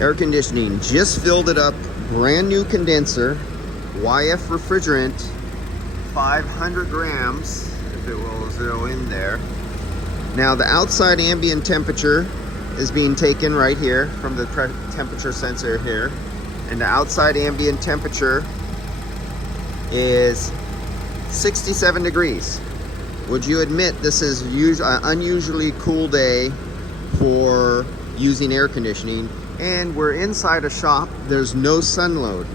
Air conditioning, just filled it up, brand new condenser, YF refrigerant, 500 grams, if it will zero in there. Now the outside ambient temperature is being taken right here from the temperature sensor here, and the outside ambient temperature is 67 degrees. Would you admit this is an unusually cool day for using air conditioning? And we're inside a shop, there's no sun load.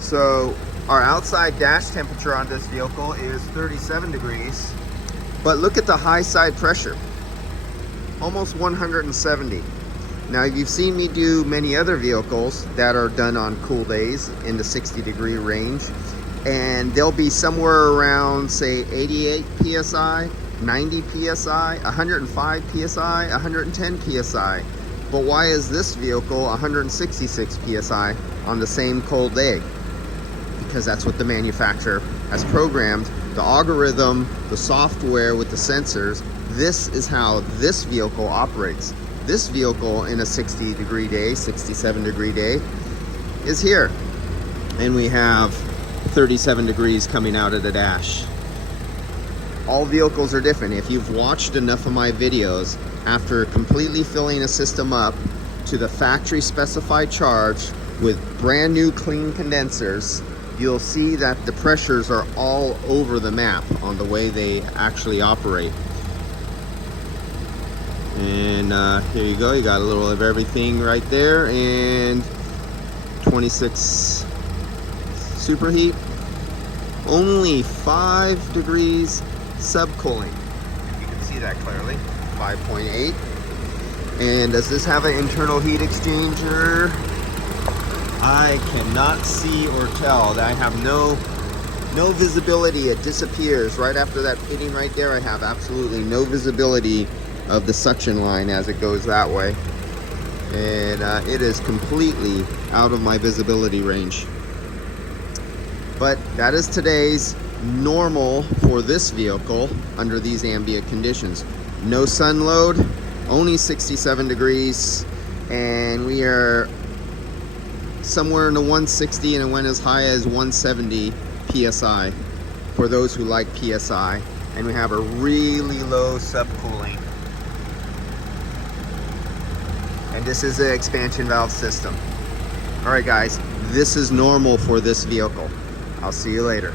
So our outside dash temperature on this vehicle is 37 degrees, but look at the high side pressure, almost 170. Now you've seen me do many other vehicles that are done on cool days in the 60-degree range, and they'll be somewhere around, say, 88 PSI, 90 PSI, 105 PSI, 110 PSI. But why is this vehicle 166 PSI on the same cold day? Because that's what the manufacturer has programmed. The algorithm, the software with the sensors, this is how this vehicle operates. This vehicle in a 60-degree day, 67-degree day, is here. And we have 37 degrees coming out of the dash. All vehicles are different. If you've watched enough of my videos, after completely filling a system up to the factory specified charge with brand new clean condensers, you'll see that the pressures are all over the map on the way they actually operate. And here you go, you got a little of everything right there, and 26 superheat, only 5 degrees subcooling. You can see that clearly, 5.8. And does this have an internal heat exchanger? I cannot see or tell. I have no visibility. It disappears right after that fitting right there. I have absolutely no visibility of the suction line as it goes that way, and it is completely out of my visibility range. But that is today's normal for this vehicle under these ambient conditions. No sun load, only 67 degrees, and we are somewhere in the 160, and it went as high as 170 PSI for those who like PSI. And we have a really low subcooling. And this is an expansion valve system. All right, guys, this is normal for this vehicle. I'll see you later.